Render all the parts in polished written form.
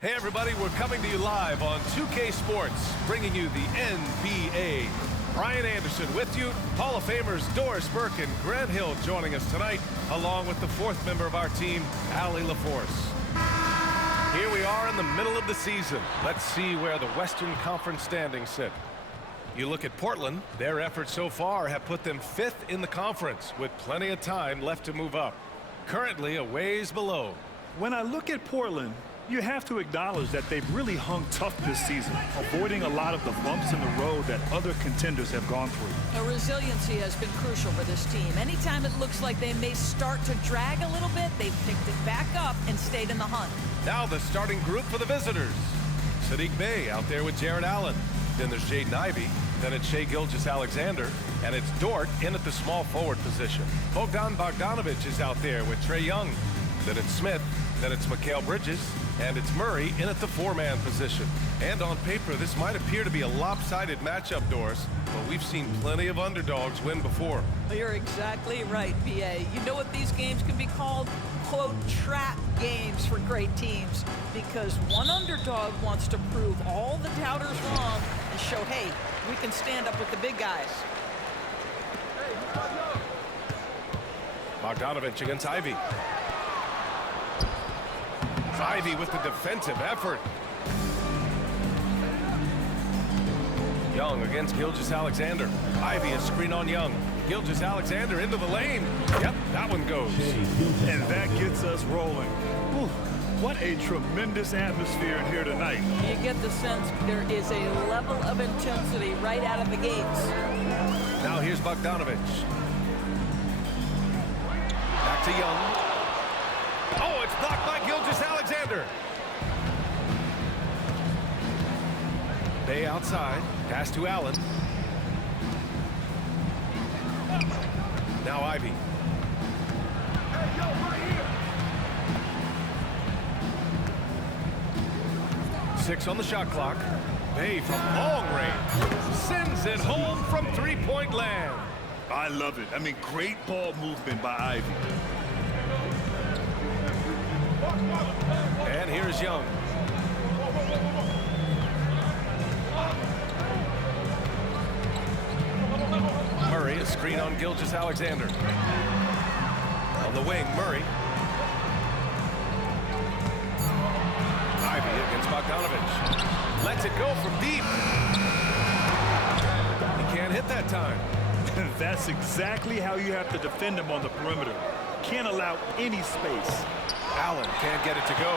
Hey everybody, we're coming to you live on 2K Sports, bringing you the NBA. Brian Anderson with you, Hall of Famers Doris Burke and Grant Hill joining us tonight, along with the fourth member of our team, Allie LaForce. Here we are in the middle of the season. Let's see where the Western Conference standings sit. You look at Portland, their efforts so far have put them 5th in the conference, with plenty of time left to move up. Currently a ways below. When I look at Portland, you have to acknowledge that they've really hung tough this season, avoiding a lot of the bumps in the road that other contenders have gone through. Resiliency has been crucial for this team. Anytime it looks like they may start to drag a little bit, they've picked it back up and stayed in the hunt. Now the starting group for the visitors. Sadiq Bey out there with Jared Allen. Then there's Jaden Ivey. Then it's Shai Gilgeous-Alexander. And it's Dort in at the small forward position. Bogdan Bogdanovic is out there with Trae Young. Then it's Smith. Then it's Mikal Bridges. And it's Murray in at the four-man position. And on paper, this might appear to be a lopsided matchup, Doris, but we've seen plenty of underdogs win before. You're exactly right, BA. You know what these games can be called? Quote, trap games for great teams, because one underdog wants to prove all the doubters wrong and show, hey, we can stand up with the big guys. Bogdanovic against Ivey. Ivey with the defensive effort. Young against Gilgeous-Alexander. Ivey is screen on Young. Gilgeous-Alexander into the lane. Yep, that one goes. And that gets us rolling. Whew, what a tremendous atmosphere in here tonight. You get the sense there is a level of intensity right out of the gates. Now here's Bogdanovic. Back to Young. Oh, it's blocked by Gilgeous-Alexander. Bey outside. Pass to Allen. Now Ivey. Hey, yo, right here. 6 on the shot clock. Bey from long range sends it home from three-point land. I love it. I mean, great ball movement by Ivey. And here's Young. Murray, a screen on Gilgeous-Alexander. On the wing, Murray. Ivey against Bogdanovic. Lets it go from deep. He can't hit that time. That's exactly how you have to defend him on the perimeter. Can't allow any space. Allen can't get it to go.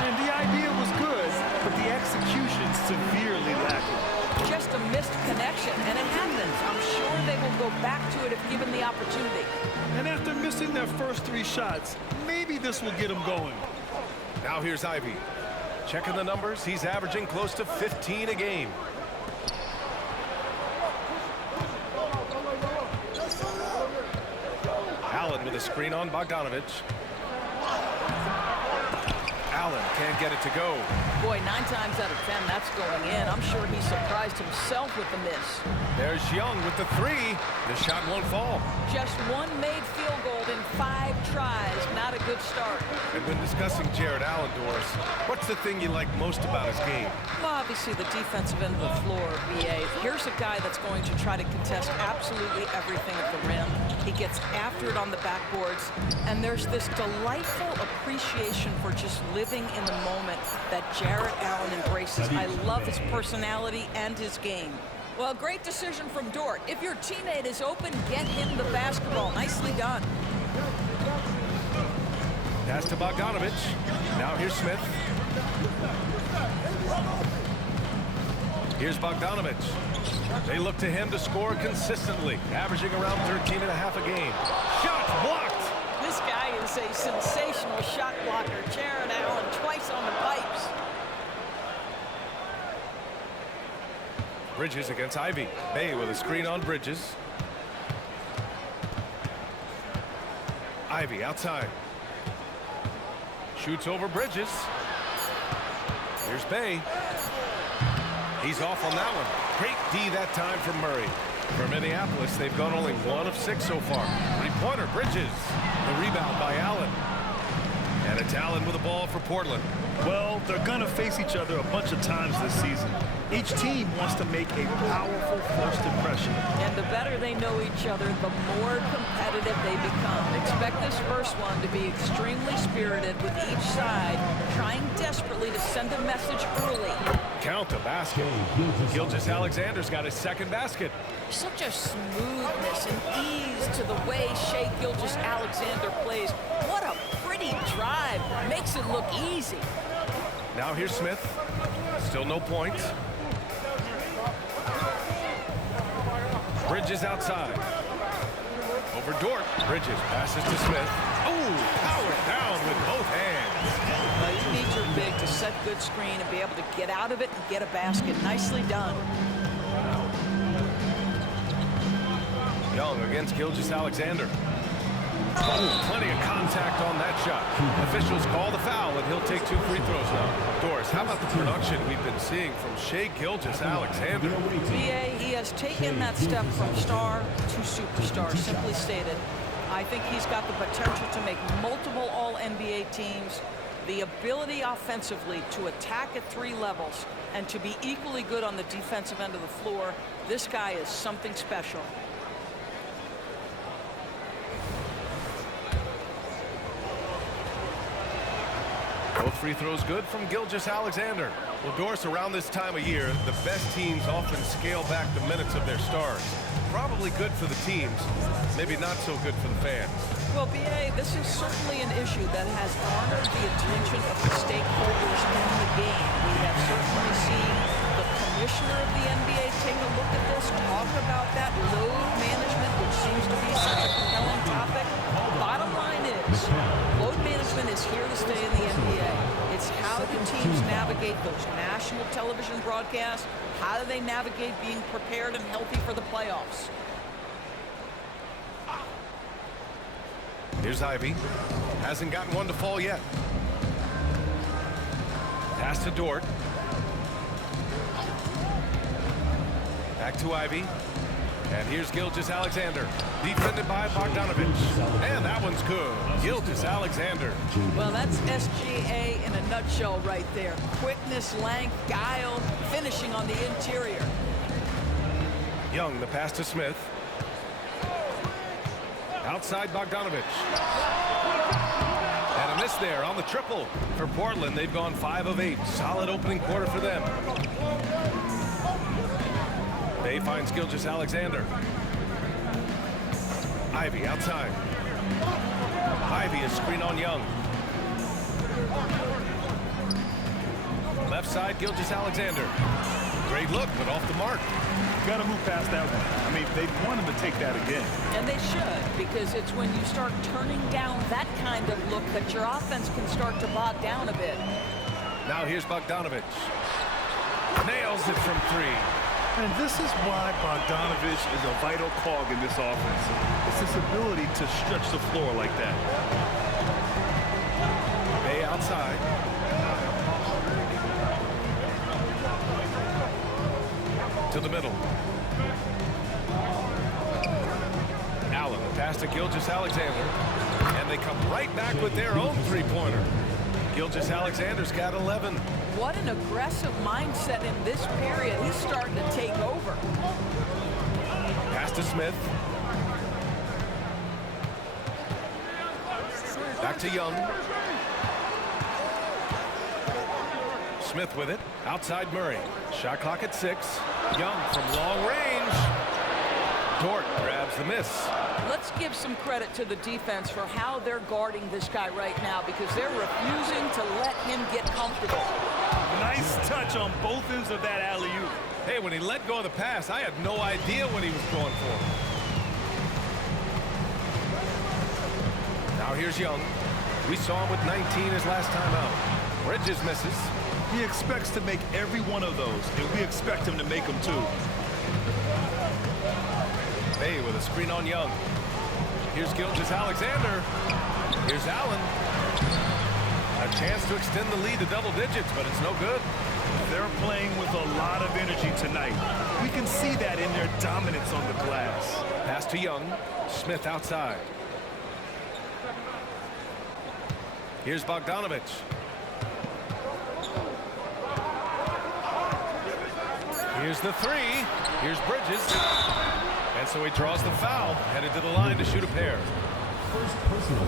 And the idea was good, but the execution severely lacking. Just a missed connection, and it happens. I'm sure they will go back to it if given the opportunity. And after missing their first 3 shots, maybe this will get them going. Now here's Ivey. Checking the numbers, he's averaging close to 15 a game. Allen with a screen on Bogdanovic. Allen can't get it to go. Boy, 9 times out of 10, that's going in. I'm sure he surprised himself with the miss. There's Young with the 3. The shot won't fall. Just 1 made field goal in 5 tries. Not a good start. And when discussing Jared Allen, Doris, what's the thing you like most about his game? Well, obviously the defensive end of the floor, BA. Here's a guy that's going to try to contest absolutely everything at the rim. He gets after it on the backboards. And there's this delightful appreciation for just living in the moment that Jared Allen embraces. I love his personality and his game. Well, great decision from Dort. If your teammate is open, get him the basketball. Nicely done. Pass to Bogdanovic. Now here's Smith. Here's Bogdanovic. They look to him to score consistently, averaging around 13.5 a game. Shot blocked. This guy is a sensational shot blocker. Jared Allen twice on the pipes. Bridges against Ivey. Bey with a screen on Bridges. Ivey outside. Shoots over Bridges. Here's Bey. He's off on that one. Great D that time from Murray. For Minneapolis, they've gone only 1 of 6 so far. Three-pointer, Bridges. The rebound by Allen. And it's Allen. Allen with the ball for Portland. Well, they're going to face each other a bunch of times this season. Each team wants to make a powerful first impression. And the better they know each other, the more competitive they become. Expect this first one to be extremely spirited, with each side trying desperately to send a message early. Count the basket. Gilgeous-Alexander's got his second basket. Such a smoothness and ease to the way Shai Gilgeous-Alexander plays. What a pretty drive. Makes it look easy. Now here's Smith. Still no points. Bridges outside. Over Dort. Bridges passes to Smith. Oh, powered down with both hands. Well, you need your big to set good screen and be able to get out of it and get a basket. Nicely done. Young against Gilgeous-Alexander. Oh, plenty of contact on that shot. Officials call the foul, and he'll take 2 free throws now. Doris, how about the production we've been seeing from Shai Gilgeous-Alexander? BA, he has taken that step from star to superstar, simply stated. I think he's got the potential to make multiple All-NBA teams, the ability offensively to attack at 3 levels, and to be equally good on the defensive end of the floor. This guy is something special. Both free throws good from Gilgeous-Alexander. Well, Doris, around this time of year, the best teams often scale back the minutes of their stars. Probably good for the teams, maybe not so good for the fans. Well, BA, this is certainly an issue that has garnered the attention of the stakeholders in the game. We have certainly seen the commissioner of the NBA take a look at this, talk about that load management, which seems to be such a compelling topic. Bottom line is, load management is here to stay in the NBA. It's how do teams navigate those national television broadcasts? How do they navigate being prepared and healthy for the playoffs? Here's Ivy. Hasn't gotten one to fall yet. Pass to Dort. Back to Ivy. And here's Gilgeous-Alexander. Defended by Bogdanovich. And that one's good. Gilgeous-Alexander. Well, that's SGA in a nutshell right there. Quickness, length, guile, finishing on the interior. Young, the pass to Smith. Outside Bogdanovich. And a miss there on the triple. For Portland, they've gone 5 of 8. Solid opening quarter for them. Bay finds Gilgeous-Alexander. Ivy outside. Ivy is screen on Young. Left side, Gilgeous-Alexander. Great look, but off the mark. Got to move past that one. I mean, they want him to take that again. And they should, because it's when you start turning down that kind of look that your offense can start to bog down a bit. Now here's Bogdanovich. Nails it from 3. And this is why Bogdanovich is a vital cog in this offense. It's his ability to stretch the floor like that. Bay outside. To the middle. Allen, the pass to Gilgeous-Alexander. And they come right back with their own 3-pointer. Gilgeous-Alexander's got 11. What an aggressive mindset in this period. He's starting to take over. Pass to Smith. Back to Young. Smith with it. Outside Murray. Shot clock at 6. Young from long range. Dort grabs the miss. Let's give some credit to the defense for how they're guarding this guy right now, because they're refusing to let him get comfortable. Nice touch on both ends of that alley-oop. Hey, when he let go of the pass, I had no idea what he was going for. Now here's Young. We saw him with 19 his last time out. Bridges misses. He expects to make every one of those, and we expect him to make them too. Bay with a screen on Young. Here's Gilgeous-Alexander. Here's Allen. A chance to extend the lead to double digits, but it's no good. They're playing with a lot of energy tonight. We can see that in their dominance on the glass. Pass to Young. Smith outside. Here's Bogdanovich. Here's the three. Here's Bridges. And so he draws the foul, headed to the line to shoot a pair.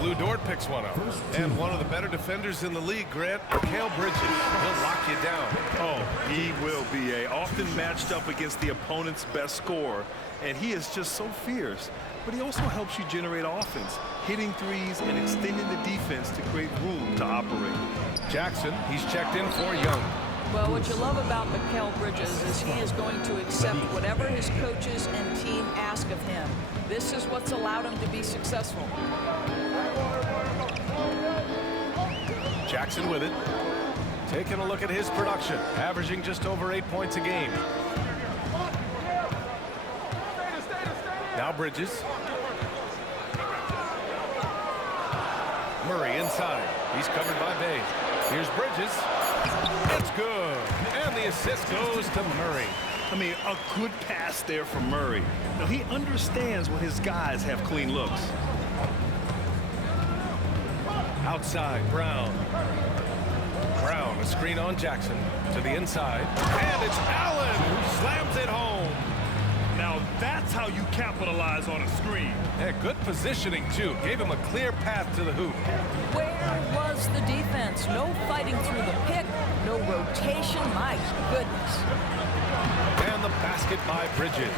Lou Dort picks one up. And one of the better defenders in the league, Grant, Mikal Bridges. He'll lock you down. Oh, he will be often matched up against the opponent's best scorer. And he is just so fierce. But he also helps you generate offense, hitting threes and extending the defense to create room to operate. Jackson, he's checked in for Young. Well, what you love about Mikal Bridges is he is going to accept whatever his coaches and team ask of him. This is what's allowed him to be successful. Jackson with it. Taking a look at his production, averaging just over 8 points a game. Now Bridges. Murray inside. He's covered by Bay. Here's Bridges. It's good. And the assist goes to Murray. I mean, a good pass there from Murray. Now, he understands when his guys have clean looks. Outside, Brown. Brown, a screen on Jackson. To the inside. And it's Allen who slams it home. Now, that's how you capitalize on a screen. Yeah, good positioning, too. Gave him a clear path to the hoop. Where was the defense? No fighting through the pick, no rotation. My goodness. And the basket by Bridges.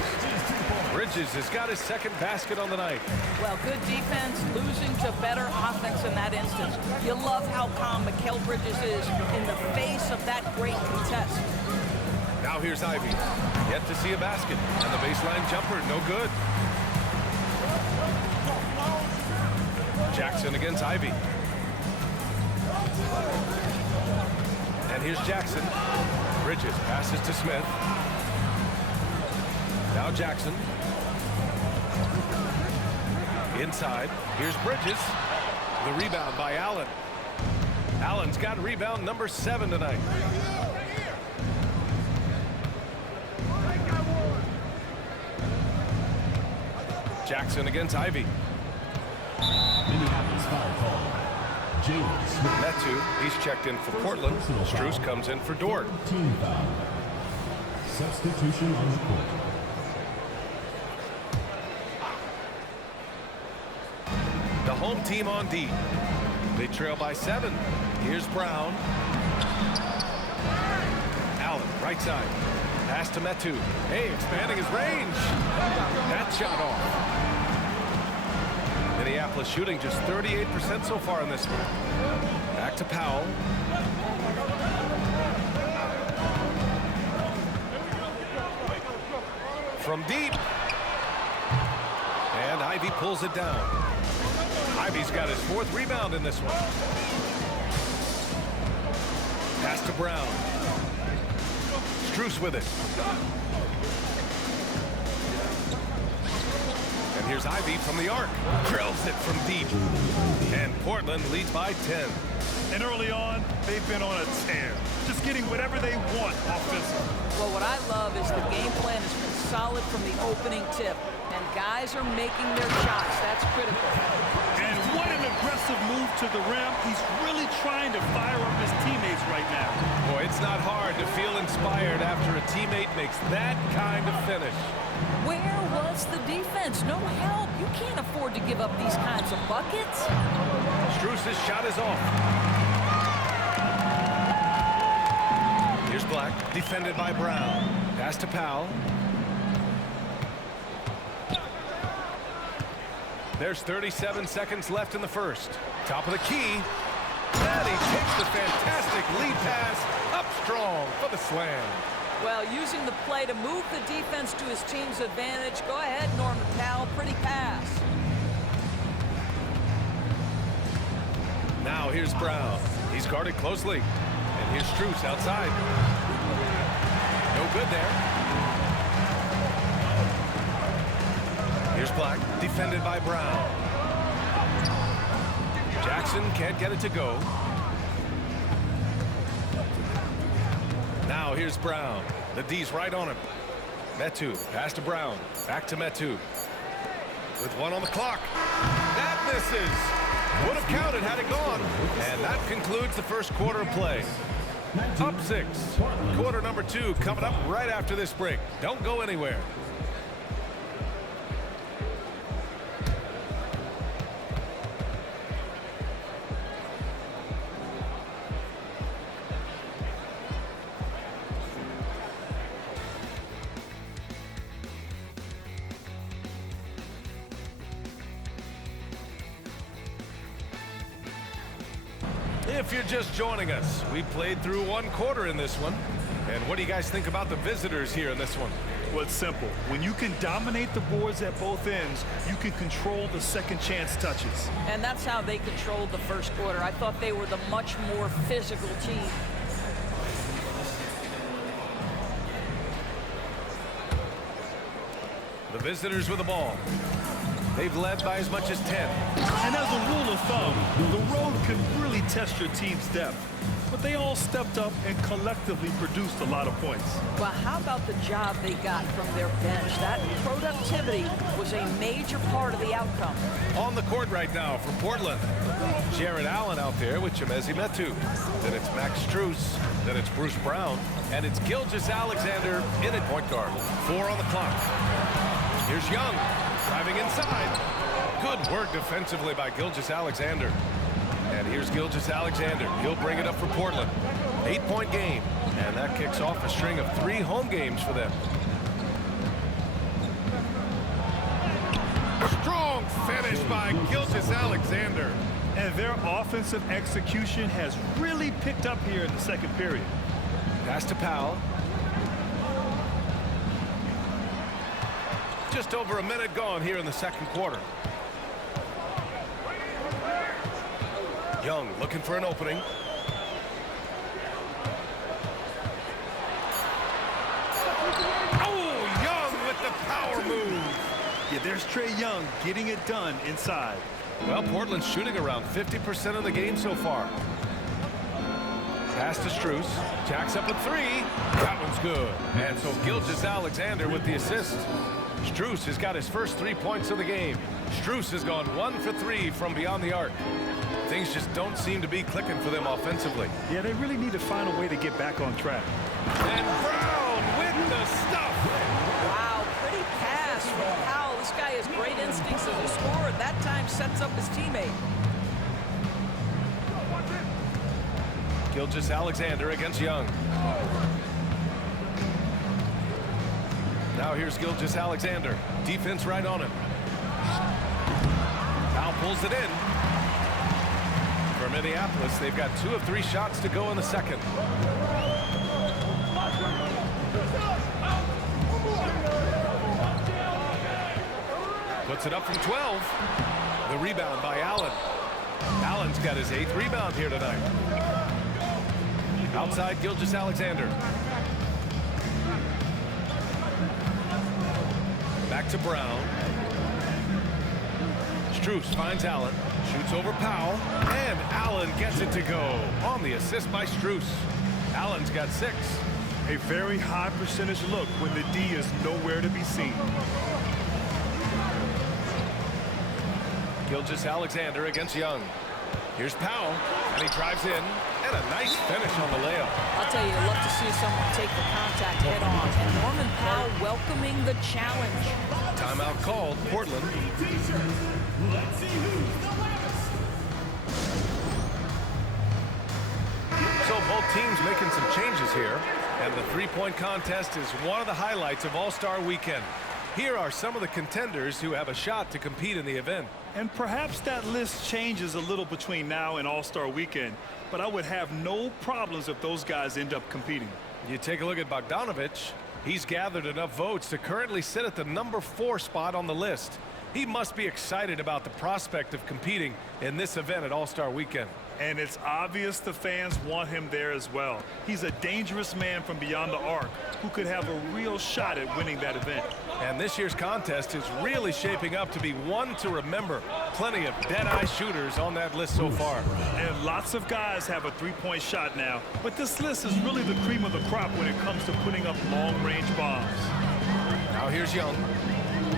Bridges has got his second basket on the night. Well, good defense, losing to better offense in that instance. You love how calm Mikal Bridges is in the face of that great contest. Now here's Ivy. Yet to see a basket. And the baseline jumper, no good. Jackson against Ivy. And here's Jackson. Bridges passes to Smith. Now Jackson. Inside. Here's Bridges. The rebound by Allen. Allen's got rebound number 7 tonight. Jackson against Ivy. Minneapolis foul call. Metu, he's checked in for Portland. Strus comes in for Dort. Team foul. Substitution on the court. The home team on D. They trail by 7. Here's Brown. Allen, right side. Pass to Metu. Hey, expanding his range. That shot off. Minneapolis shooting just 38% so far in this one. Back to Powell. From deep. And Ivy pulls it down. Ivy's got his 4th rebound in this one. Pass to Brown. Strus with it. And here's Ivy from the arc. Drills it from deep. And Portland leads by 10. And early on, they've been on a tear. Just getting whatever they want offensively. Well, what I love is the game plan has been solid from the opening tip. And guys are making their shots. That's critical. And what an aggressive move to the rim. He's really trying to fire up his teammates right now. Boy, it's not hard to feel inspired after a teammate makes that kind of finish. Where was the defense? No help. You can't afford to give up these kinds of buckets. Strus's shot is off. Here's Black, defended by Brown. Pass to Powell. There's 37 seconds left in the first. Top of the key. And he takes the fantastic lead pass up strong for the slam. Well, using the play to move the defense to his team's advantage. Go ahead, Norman Powell. Pretty pass. Now here's Brown. He's guarded closely. And here's Strus outside. No good there. Here's Black, defended by Brown. Jackson can't get it to go. Now here's Brown. The D's right on him. Metu, pass to Brown. Back to Metu. With 1 on the clock. That misses. Would have counted had it gone. And that concludes the first quarter of play. Up 6. Quarter number 2 coming up right after this break. Don't go anywhere. If you're just joining us, we played through one quarter in this one. And what do you guys think about the visitors here in this one? Well, it's simple. When you can dominate the boards at both ends, you can control the second chance touches. And that's how they controlled the first quarter. I thought they were the much more physical team. The visitors with the ball. They've led by as much as 10. And as a rule of thumb, the road can really test your team's depth. But they all stepped up and collectively produced a lot of points. Well, how about the job they got from their bench? That productivity was a major part of the outcome. On the court right now for Portland. Jared Allen out there with Chemezi Metu. Then it's Max Strus. Then it's Bruce Brown. And it's Gilgeous-Alexander in at point guard. 4 on the clock. Here's Young. Driving inside. Good work defensively by Gilgeous-Alexander. And here's Gilgeous-Alexander. He'll bring it up for Portland. 8-point game. And that kicks off a string of 3 home games for them. Strong finish by Gilgeous-Alexander. And their offensive execution has really picked up here in the second period. Pass to Powell. Just over a minute gone here in the second quarter. Young looking for an opening. Oh, Young with the power move. Yeah, there's Trae Young getting it done inside. Well, Portland's shooting around 50% of the game so far. Pass to Strus. Jacks up a 3. That one's good. And so Gilgeous-Alexander with the assist. Strus has got his first 3 points of the game. Strus has gone 1 for 3 from beyond the arc. Things just don't seem to be clicking for them offensively. Yeah, they really need to find a way to get back on track. And Brown with the stuff. Wow, pretty pass from Powell. This guy has great instincts as a scorer. That time sets up his teammate. Gilgeous-Alexander against Young. Now here's Gilgeous-Alexander. Defense right on him. Now pulls it in. For Minneapolis, they've got 2 of 3 shots to go in the second. Puts it up from 12. The rebound by Allen. Allen's got his 8th rebound here tonight. Outside Gilgeous-Alexander. Back to Brown. Strus finds Allen. Shoots over Powell. And Allen gets it to go on the assist by Strus. Allen's got 6. A very high percentage look when the D is nowhere to be seen. Gilgeous-Alexander against Young. Here's Powell, and he drives in, and a nice finish on the layup. I'll tell you, I'd love to see someone take the contact head on. And Norman Powell welcoming the challenge. Timeout called, Portland. So both teams making some changes here, and the three-point contest is one of the highlights of All-Star Weekend. Here are some of the contenders who have a shot to compete in the event. And perhaps that list changes a little between now and All-Star Weekend, but I would have no problems if those guys end up competing. You take a look at Bogdanovich. He's gathered enough votes to currently sit at the number 4 spot on the list. He must be excited about the prospect of competing in this event at All-Star Weekend. And it's obvious the fans want him there as well. He's a dangerous man from beyond the arc who could have a real shot at winning that event. And this year's contest is really shaping up to be one to remember. Plenty of dead-eye shooters on that list so far. And lots of guys have a three-point shot now, but this list is really the cream of the crop when it comes to putting up long-range bombs. Now here's Young.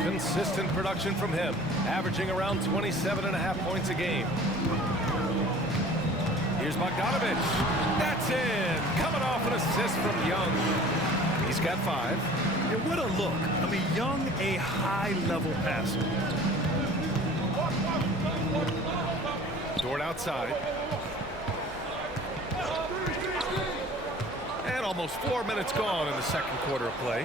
Consistent production from him, averaging around 27.5 points a game. Here's Bogdanovich. That's in. Coming off an assist from Young. He's got 5. And what a look. I mean, Young, a high-level passer. Dort outside. And almost 4 minutes gone in the second quarter of play.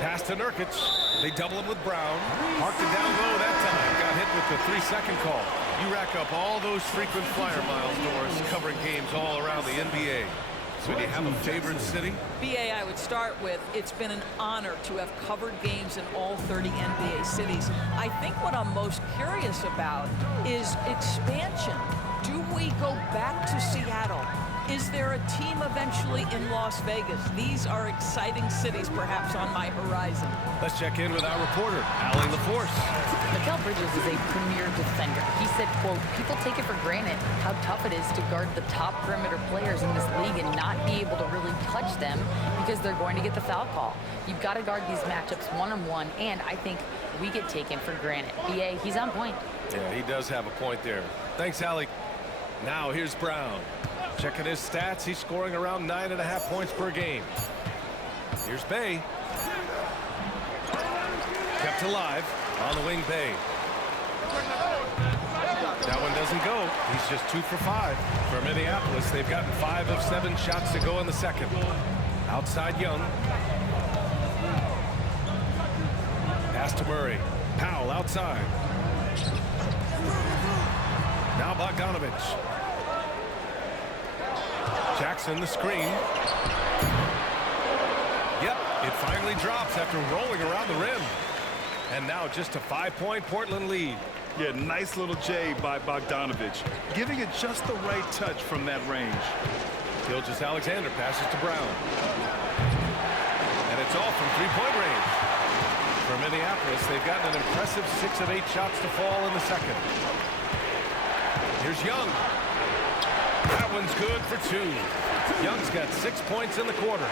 Pass to Nurkic. They double him with Brown. Marked it down low that time. Got hit with the 3-second call. You rack up all those frequent flyer miles, Doris, covering games all around the NBA. So do you have a favorite city? BA, I would start with, it's been an honor to have covered games in all 30 NBA cities. I think what I'm most curious about is expansion. Do we go back to Seattle? Is there a team eventually in Las Vegas? These are exciting cities perhaps on my horizon. Let's check in with our reporter, Allie LaForce. Mikal Bridges is a premier defender. He said, quote, people take it for granted how tough it is to guard the top perimeter players in this league and not be able to really touch them because they're going to get the foul call. You've got to guard these matchups one-on-one, and I think we get taken for granted. BA, he's on point. Yeah, he does have a point there. Thanks, Allie. Now here's Brown. Checking his stats, he's scoring around 9.5 points per game. Here's Bay. Kept alive on the wing, Bay. That one doesn't go. He's just 2 for 5 for Minneapolis. They've gotten 5 of 7 shots to go in the second. Outside Young. Pass to Murray. Powell outside. Now Bogdanovich. Jackson the screen. Yep, it finally drops after rolling around the rim. And now just a 5-point Portland lead. Yeah, nice little J by Bogdanovich, giving it just the right touch from that range. Gilgeous-Alexander passes to Brown. And it's all from 3-point range. For Minneapolis, they've gotten an impressive 6 of 8 shots to fall in the second. Here's Young. That one's good for 2. Young's got 6 points in the quarter.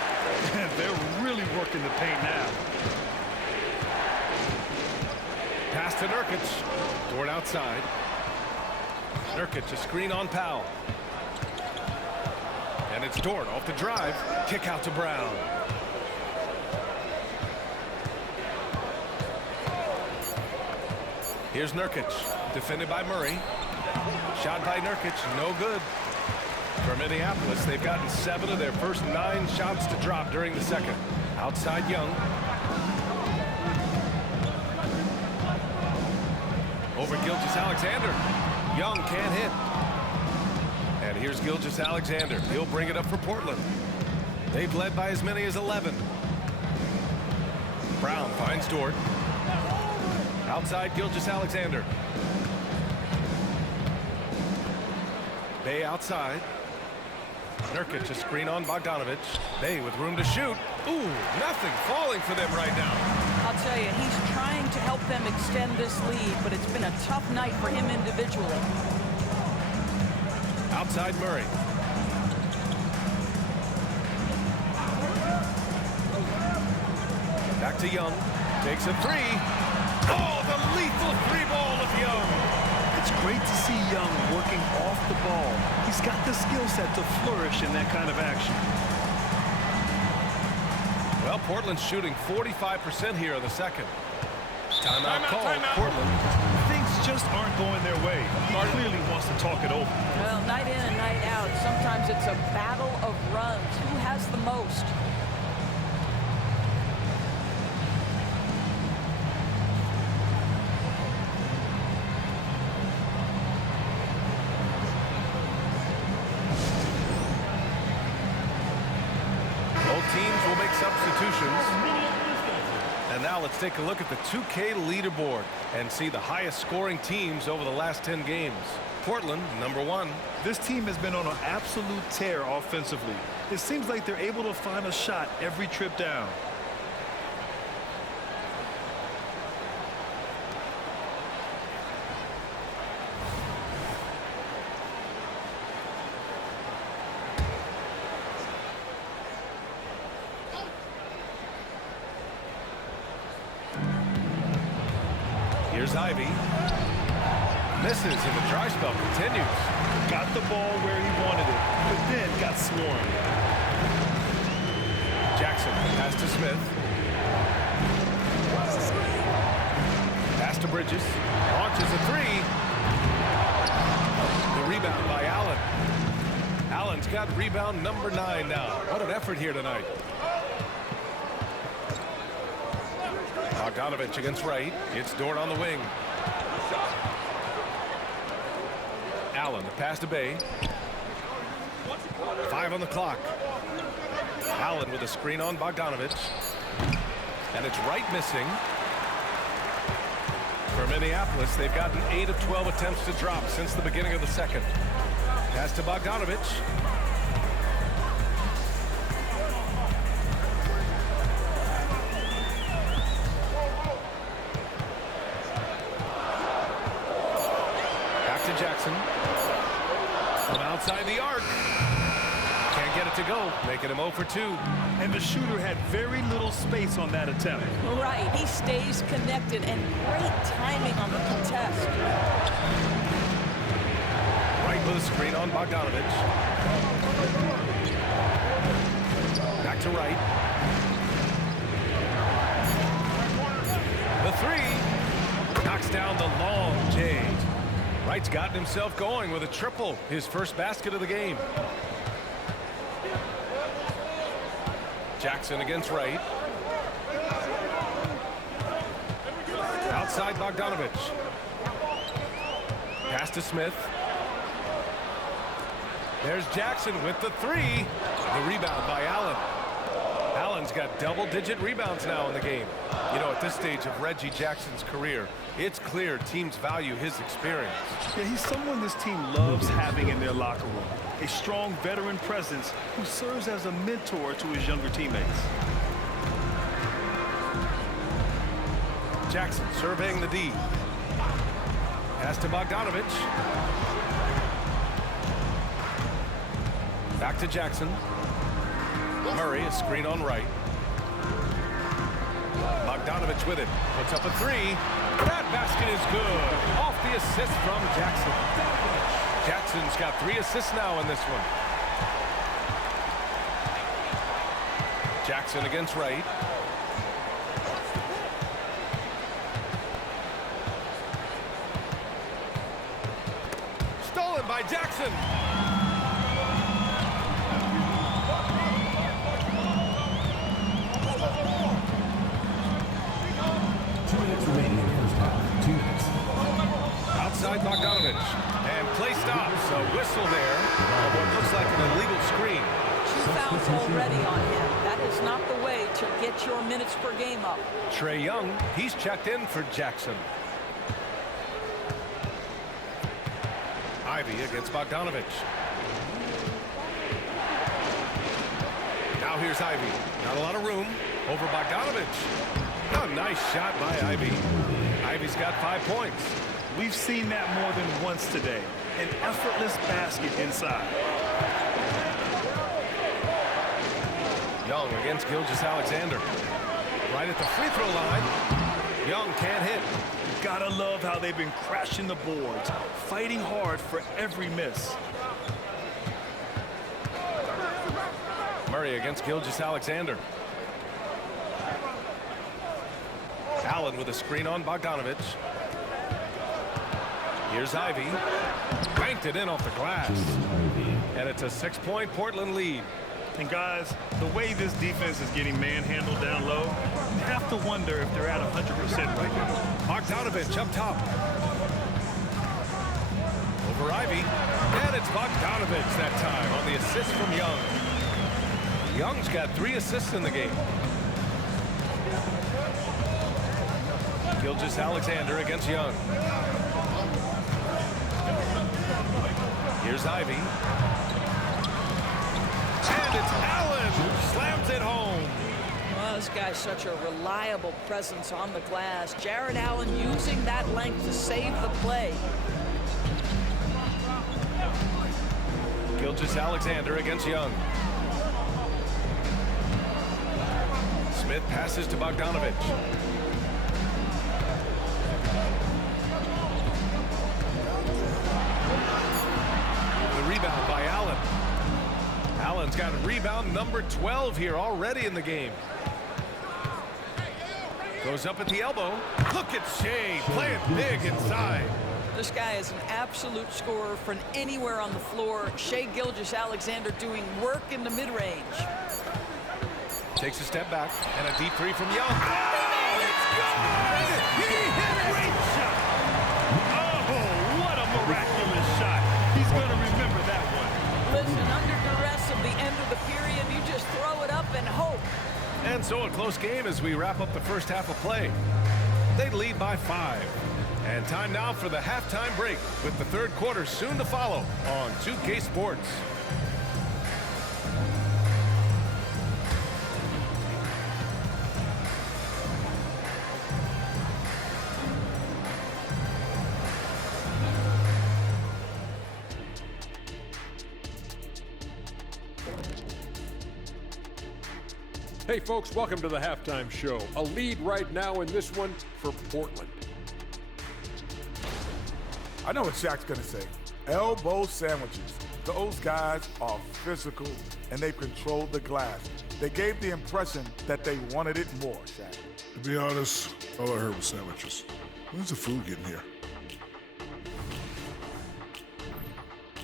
They're really working the paint now. Pass to Nurkic. Dort outside. Nurkic, a screen on Powell. And it's Dort off the drive. Kick out to Brown. Here's Nurkic. Defended by Murray. Shot by Nurkic. No good. For Minneapolis, they've gotten 7 of their first 9 shots to drop during the second. Outside Young. Over Gilgeous-Alexander. Young can't hit. And here's Gilgeous-Alexander. He'll bring it up for Portland. They've led by as many as 11. Brown finds Dort. Outside Gilgeous-Alexander. Bay outside. Nurkic, a screen on Bogdanovich. Bay with room to shoot. Ooh, nothing falling for them right now. I'll tell you, he's trying to help them extend this lead, but it's been a tough night for him individually. Outside Murray. Back to Young. Takes a 3. Oh, the lethal 3-ball of Young. It's great to see Young working off the ball. He's got the skill set to flourish in that kind of action. Well, Portland's shooting 45% here in the second. Timeout called. Portland. Things just aren't going their way. He clearly wants to talk it over. Well, night in and night out, sometimes it's a battle of runs. Who has the most? Teams will make substitutions. And now let's take a look at the 2K leaderboard and see the highest scoring teams over the last 10 games. Portland, number 1. This team has been on an absolute tear offensively. It seems like they're able to find a shot every trip down. Here's Ivy. Misses, and the dry spell continues. Got the ball where he wanted it, but then got swarmed. Jackson pass to Smith. Pass to Bridges. Launches a three. The rebound by Allen. Allen's got rebound number 9 now. What an effort here tonight. Bogdanovich against Wright. It's Dort on the wing. Allen, the pass to Bay. 5 on the clock. Allen with a screen on Bogdanovich. And it's Wright missing. For Minneapolis, they've gotten 8 of 12 attempts to drop since the beginning of the second. Pass to Bogdanovich. Back to Jackson. From outside the arc. Can't get it to go, making him 0 for 2. And the shooter had very little space on that attempt. Right, he stays connected, and great timing on the contest. Right with a screen on Bogdanovich. Back to Wright. The three. Knocks down the long J. Wright's gotten himself going with a triple, his first basket of the game. Jackson against Wright. Outside Bogdanovich. Pass to Smith. There's Jackson with the three. The rebound by Allen. Allen's got double-digit rebounds now in the game. You know, at this stage of Reggie Jackson's career, it's clear teams value his experience. Yeah, he's someone this team loves having in their locker room. A strong veteran presence who serves as a mentor to his younger teammates. Jackson surveying the D. Pass to Bogdanovich. Back to Jackson. Murray, a screen on Wright. Bogdanovich with it. Puts up a three. That basket is good. Off the assist from Jackson. Jackson's got 3 assists now in this one. Jackson against Wright. Stolen by Jackson. Outside Bogdanovich. And play stops. A whistle there. What looks like an illegal screen. 2 fouls already on him. That is not the way to get your minutes per game up. Trae Young, he's checked in for Jackson. Ivy against Bogdanovich. Now here's Ivy. Not a lot of room. Over Bogdanovich. A nice shot by Ivy. Ivy's got 5 points. We've seen that more than once today. An effortless basket inside. Young against Gilgeous-Alexander. Right at the free throw line. Young can't hit. Gotta love how they've been crashing the boards, fighting hard for every miss. Murray against Gilgeous-Alexander. Allen with a screen on Bogdanovich. Here's Ivy. Banked it in off the glass. And it's a 6-point Portland lead. And guys, the way this defense is getting manhandled down low, you have to wonder if they're at 100% right now. Bogdanovich up top. Over Ivy. And it's Bogdanovich that time on the assist from Young. Young's got 3 assists in the game. Gilgeous-Alexander against Young. Here's Ivy. And it's Allen who slams it home. Well, this guy's such a reliable presence on the glass. Jared Allen using that length to save the play. Gilgeous-Alexander against Young. Smith passes to Bogdanovich. rebound by Allen. Allen's got rebound number 12 here already in the game. Goes up at the elbow. Look at Shea playing big inside. This guy is an absolute scorer from anywhere on the floor. Shea Gilgeous-Alexander doing work in the mid-range. Takes a step back, and a deep three from Young. Oh, it's good! He hit it! Great shot! Oh, what a miraculous shot. He's going to remember that one. Listen, under duress of the end of the period, you just throw it up and hope. And so a close game as we wrap up the first half of play. They lead by 5. And time now for the halftime break with the third quarter soon to follow on 2K Sports. Hey folks, welcome to the halftime show. A lead right now in this one for Portland. I know what Shaq's gonna say. Elbow sandwiches. Those guys are physical and they've controlled the glass. They gave the impression that they wanted it more, Shaq. To be honest, all I heard was sandwiches. When's the food getting here?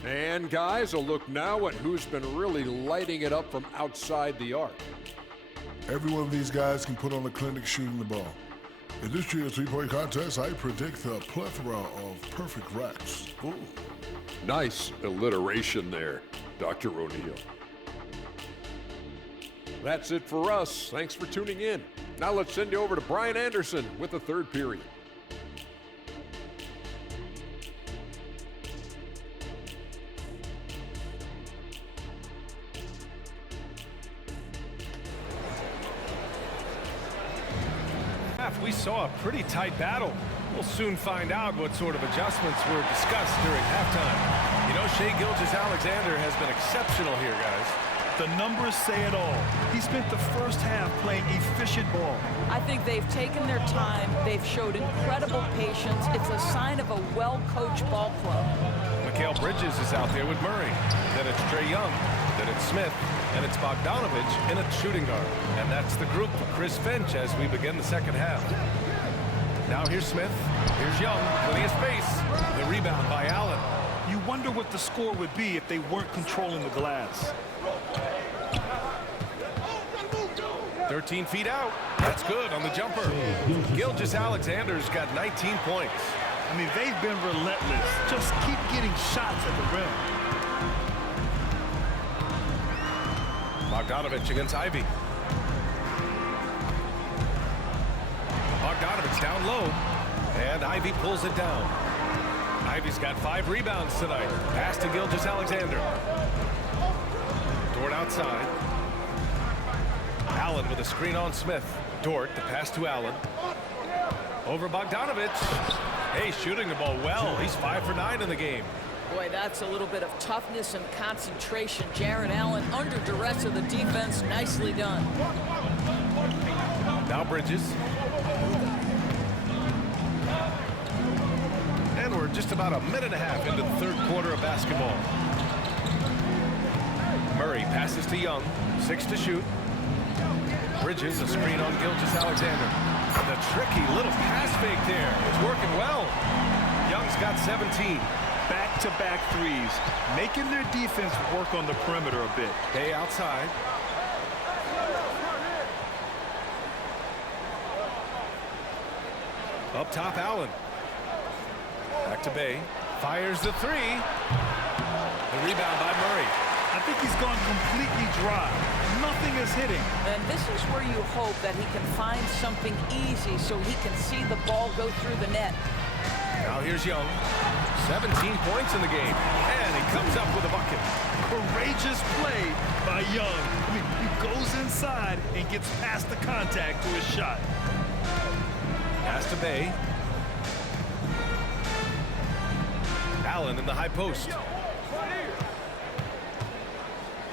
And guys, a look now at who's been really lighting it up from outside the arc. Every one of these guys can put on a clinic shooting the ball. In this year's three-point contest, I predict a plethora of perfect racks. Ooh. Nice alliteration there, Dr. O'Neill. That's it for us. Thanks for tuning in. Now let's send you over to Brian Anderson with the third period. We saw a pretty tight battle. We'll soon find out what sort of adjustments were discussed during halftime. You know, Shea Gilgeous-Alexander has been exceptional here, guys. The numbers say it all. He spent the first half playing efficient ball. I think they've taken their time. They've showed incredible patience. It's a sign of a well-coached ball club. Mikal Bridges is out there with Murray. Then it's Trae Young. Then it's Smith. And it's Bogdanovich in a shooting guard. And that's the group for Chris Finch as we begin the second half. Now here's Smith. Here's Young. Plenty of space. The rebound by Allen. You wonder what the score would be if they weren't controlling the glass. 13 feet out. That's good on the jumper. Gilgeous-Alexander's got 19 points. I mean, they've been relentless. Just keep getting shots at the rim. Bogdanovich against Ivy. Bogdanovich down low. And Ivy pulls it down. Ivy's got 5 rebounds tonight. Pass to Gilgeous-Alexander. Dort outside. Allen with a screen on Smith. Dort, the pass to Allen. Over Bogdanovich. Hey, shooting the ball well. He's 5 for 9 in the game. Boy, that's a little bit of toughness and concentration. Jarrett Allen under duress of the defense. Nicely done. Now Bridges. And we're just about a minute and a half into the third quarter of basketball. Murray passes to Young. 6 to shoot. Bridges, a screen on Gilgeous-Alexander. The tricky little pass fake there. It's working well. Young's got 17. Back-to-back threes, making their defense work on the perimeter a bit. Day outside. Up top, Allen. Back to Bay. Fires the 3. The rebound by Murray. I think he's gone completely dry. Nothing is hitting. And this is where you hope that he can find something easy so he can see the ball go through the net. Now here's Young. 17 points in the game. And he comes up with a bucket. Courageous play by Young. I mean, he goes inside and gets past the contact to his shot. Pass to Bay. Allen in the high post.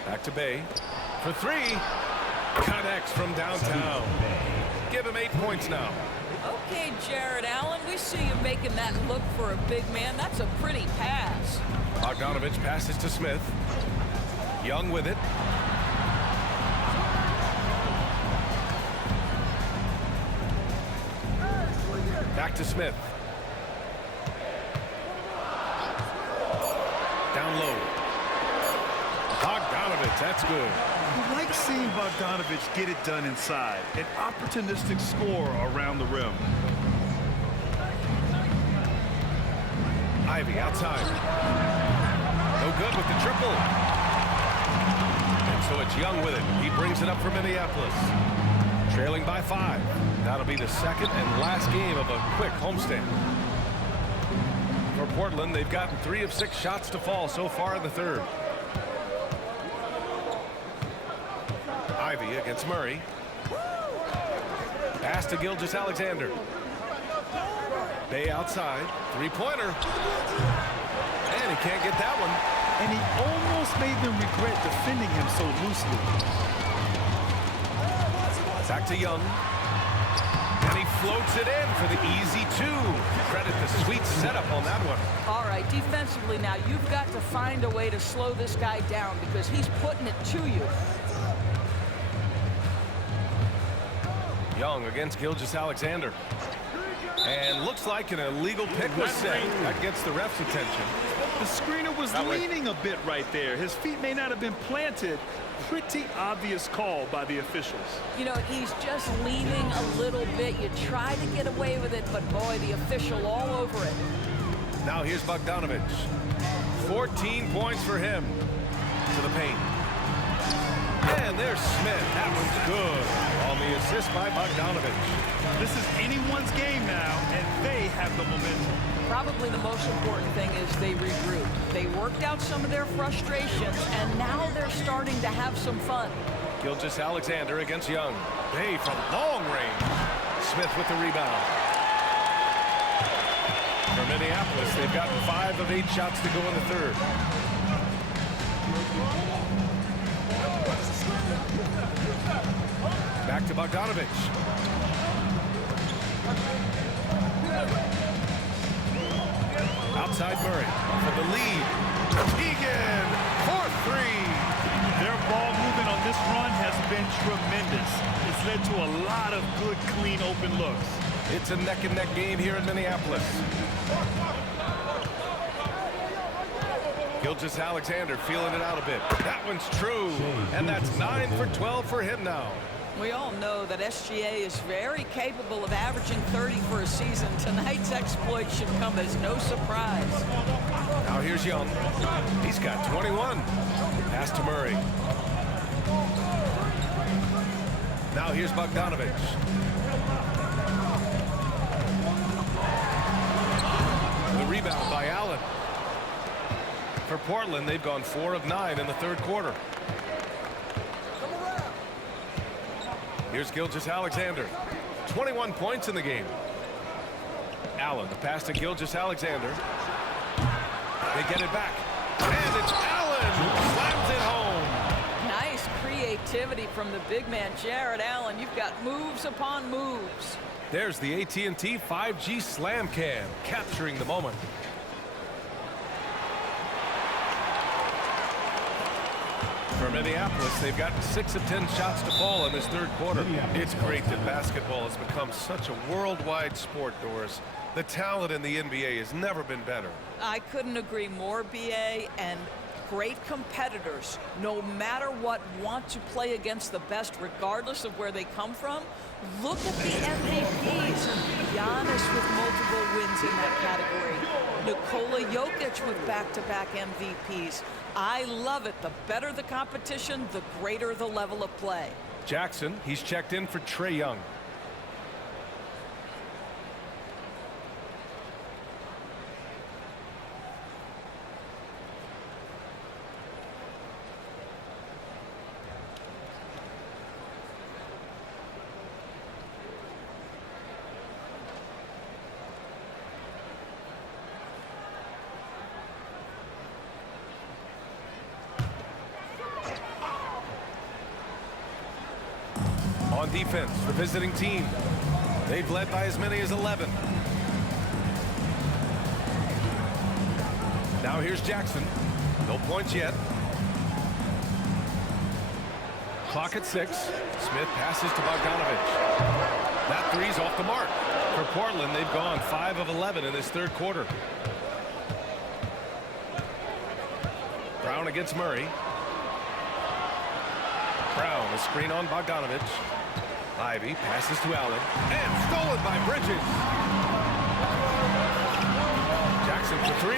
Back to Bay. For 3. Connects from downtown. Give him 8 points now. Okay, Jared Allen, we see you making that look for a big man. That's a pretty pass. Bogdanovich passes to Smith. Young with it. Back to Smith. Down low. Bogdanovich, that's good. You like seeing Bogdanovich get it done inside. An opportunistic score around the rim. Ivy outside. No good with the triple. And so it's Young with it. He brings it up for Minneapolis. Trailing by 5. That'll be the second and last game of a quick homestand. For Portland, they've gotten 3 of 6 shots to fall so far in the third. Ivy against Murray. Pass to Gilgeous-Alexander. Bay outside. Three-pointer. And he can't get that one. And he almost made them regret defending him so loosely. Back to Young. And he floats it in for the easy 2. Credit the sweet setup on that one. All right, defensively now, you've got to find a way to slow this guy down because he's putting it to you. Young against Gilgeous-Alexander. And looks like an illegal pick was set. That gets the ref's attention. The screener was leaning a bit right there. His feet may not have been planted. Pretty obvious call by the officials. You know, he's just leaning a little bit. You try to get away with it, but boy, the official all over it. Now here's Bogdanovich. 14 points for him. To the paint. And there's Smith. That one's good. On the assist by Bogdanovich. This is anyone's game now, and they have the momentum. Probably the most important thing is they regrouped. They worked out some of their frustrations, and now they're starting to have some fun. Gilgeous-Alexander against Young. Bay from long range. Smith with the rebound. For Minneapolis, they've gotten 5 of 8 shots to go in the third. Back to Bogdanovich. Outside Murray for the lead. Egan for 3. Their ball movement on this run has been tremendous. It's led to a lot of good, clean, open looks. It's a neck-and-neck game here in Minneapolis. Gilgeous-Alexander feeling it out a bit. That one's true. And that's 9 for 12 for him now. We all know that SGA is very capable of averaging 30 for a season. Tonight's exploit should come as no surprise. Now here's Young. He's got 21. Pass to Murray. Now here's Bogdanovich. The rebound by Allen. For Portland, they've gone 4 of 9 in the third quarter. Here's Gilgeous-Alexander. 21 points in the game. Allen, the pass to Gilgeous-Alexander. They get it back. And it's Allen who slams it home. Nice creativity from the big man, Jared Allen. You've got moves upon moves. There's the AT&T 5G Slam Cam, capturing the moment. For Minneapolis, they've gotten 6 of 10 shots to fall in this third quarter. It's great that basketball has become such a worldwide sport, Doris. The talent in the NBA has never been better. I couldn't agree more, BA, and great competitors, no matter what, want to play against the best regardless of where they come from. Look at the MVPs. Giannis with multiple wins in that category. Nikola Jokic with back-to-back MVPs. I love it. The better the competition, the greater the level of play. Jackson, he's checked in for Trae Young. On defense, the visiting team. They've led by as many as 11. Now here's Jackson. No points yet. Clock at 6. Smith passes to Bogdanovich. That three's off the mark. For Portland, they've gone 5 of 11 in this third quarter. Brown against Murray. Brown, a screen on Bogdanovich. Ivy passes to Allen. And stolen by Bridges. Jackson for 3.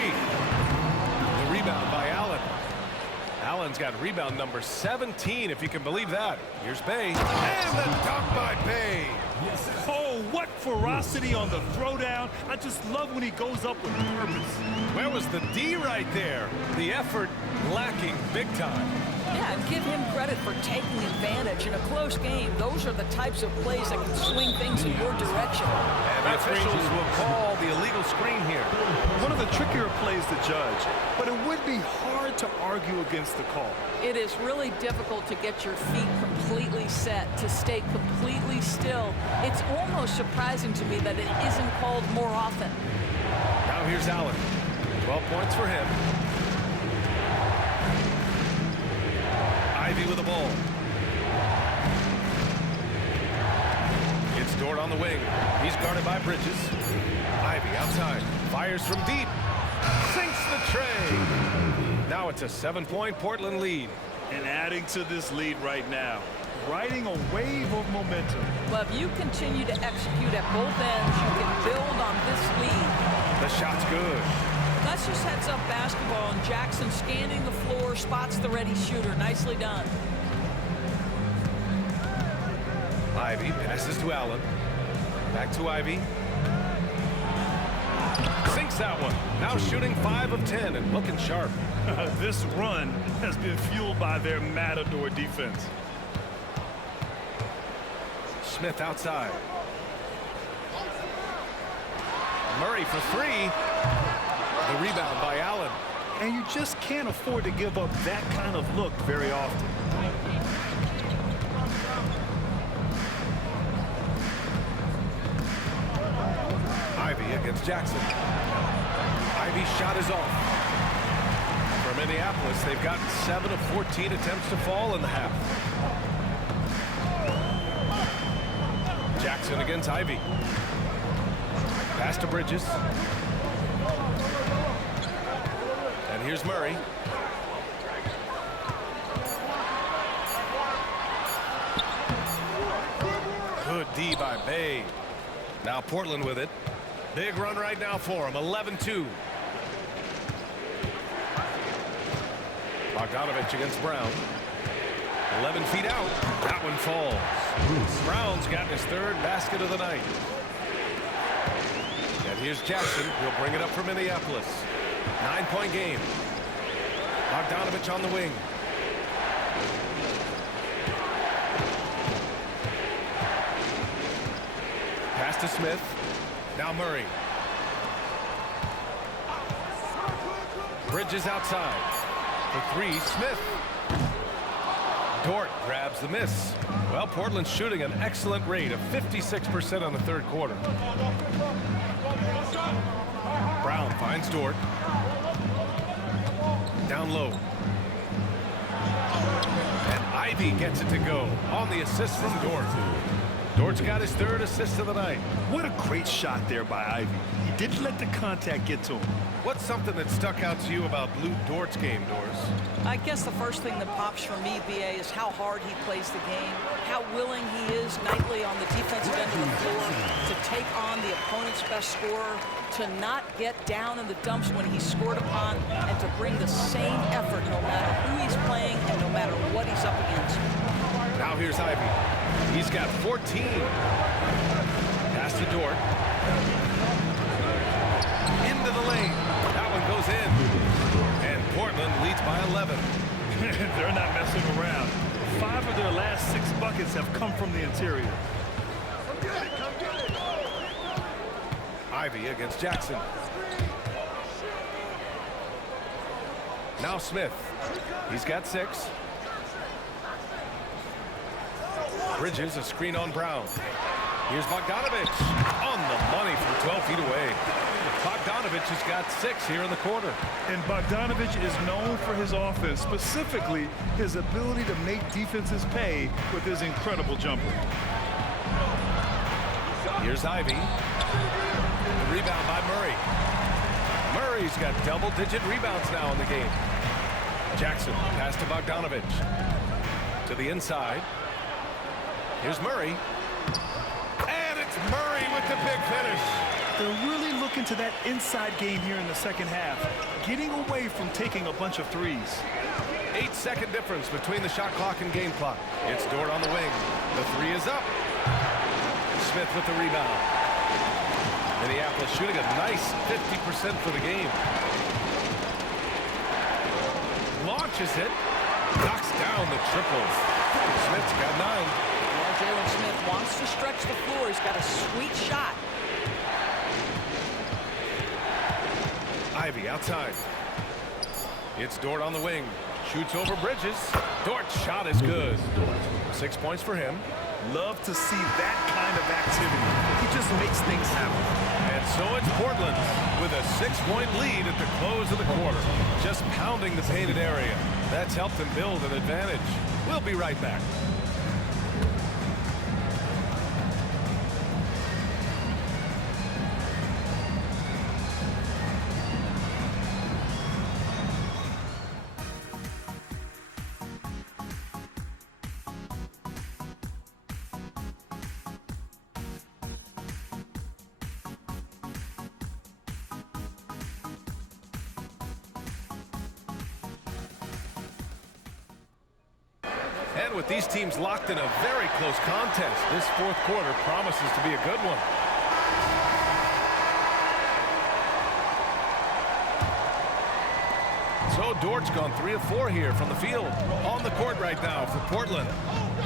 The rebound by Allen. Allen's got rebound number 17, if you can believe that. Here's Bay. And the dunk by Bay. Yes. Oh, what ferocity on the throwdown. I just love when he goes up with purpose. Where was the D right there? The effort lacking big time. Yeah, and give him credit for taking advantage in a close game. Those are the types of plays that can swing things in your direction. And the officials will call the illegal screen here. One of the trickier plays to judge, but it would be hard to argue against the call. It is really difficult to get your feet completely set, to stay completely still. It's almost surprising to me that it isn't called more often. Now here's Allen. 12 points for him. Ivy with the ball. It's Dort on the wing. He's guarded by Bridges. Ivy outside. Fires from deep. Sinks the tray. Now it's a 7-point Portland lead. And adding to this lead right now, riding a wave of momentum. But if you continue to execute at both ends, you can build on this lead. The shot's good. That's just heads-up basketball, and Jackson scanning the floor, spots the ready shooter. Nicely done. Ivy passes to Allen. Back to Ivy. Sinks that one. Now shooting 5 of 10 and looking sharp. This run has been fueled by their matador defense. Smith outside. Murray for 3. The rebound by Allen. And you just can't afford to give up that kind of look very often. Ivy against Jackson. Ivy's shot is off. For Minneapolis, they've gotten 7 of 14 attempts to fall in the half. Jackson against Ivy. Pass to Bridges. And here's Murray. Good D by Bay. Now Portland with it. Big run right now for him. 11-2. Bogdanovich against Brown. 11 feet out. That one falls. Brown's gotten his 3rd basket of the night. And here's Jackson. He'll bring it up for Minneapolis. 9-point game. Bogdanovich on the wing. Pass to Smith. Now Murray. Bridges outside. For 3, Smith. Dort grabs the miss. Well, Portland's shooting an excellent rate of 56% on the third quarter. Brown finds Dort. Down low. And Ivy gets it to go on the assist from Dort. Dort's got his 3rd assist of the night. What a great shot there by Ivy. He didn't let the contact get to him. What's something that stuck out to you about Lou Dort's game, Doris? I guess the first thing that pops for me, BA, is how hard he plays the game, how willing he is nightly on the defensive end of the floor to take on the opponent's best scorer, to not get down in the dumps when he's scored upon, and to bring the same effort no matter who he's playing and no matter what he's up against. Now here's Ivy. He's got 14. Pass to Dort. Into the lane. That one goes in. And Portland leads by 11. They're not messing around. 5 of their last 6 buckets have come from the interior. Ivy against Jackson. Now Smith. He's got 6. Bridges, a screen on Brown. Here's Bogdanovich on the money from 12 feet away. Bogdanovich has got 6 here in the quarter. And Bogdanovich is known for his offense, specifically his ability to make defenses pay with his incredible jumper. Here's Ivy. The rebound by Murray. Murray's got double-digit rebounds now in the game. Jackson pass to Bogdanovich. To the inside. Here's Murray. And it's Murray with the big finish. They're really looking to that inside game here in the second half, getting away from taking a bunch of threes. 8-second difference between the shot clock and game clock. It's Dort on the wing. The 3 is up. Smith with the rebound. Minneapolis shooting a nice 50% for the game. Launches it. Knocks down the triples. Smith's got 9. Well, Jalen Smith wants to stretch the floor. He's got a sweet shot. Ivy outside. It's Dort on the wing. Shoots over Bridges. Dort's shot is good. 6 points for him. Love to see that kind of activity. He just makes things happen. And so it's Portland with a 6-point lead at the close of the quarter. Just pounding the painted area. That's helped them build an advantage. We'll be right back. And with these teams locked in a very close contest, this fourth quarter promises to be a good one. So Dort's gone 3 of 4 here from the field. On the court right now for Portland.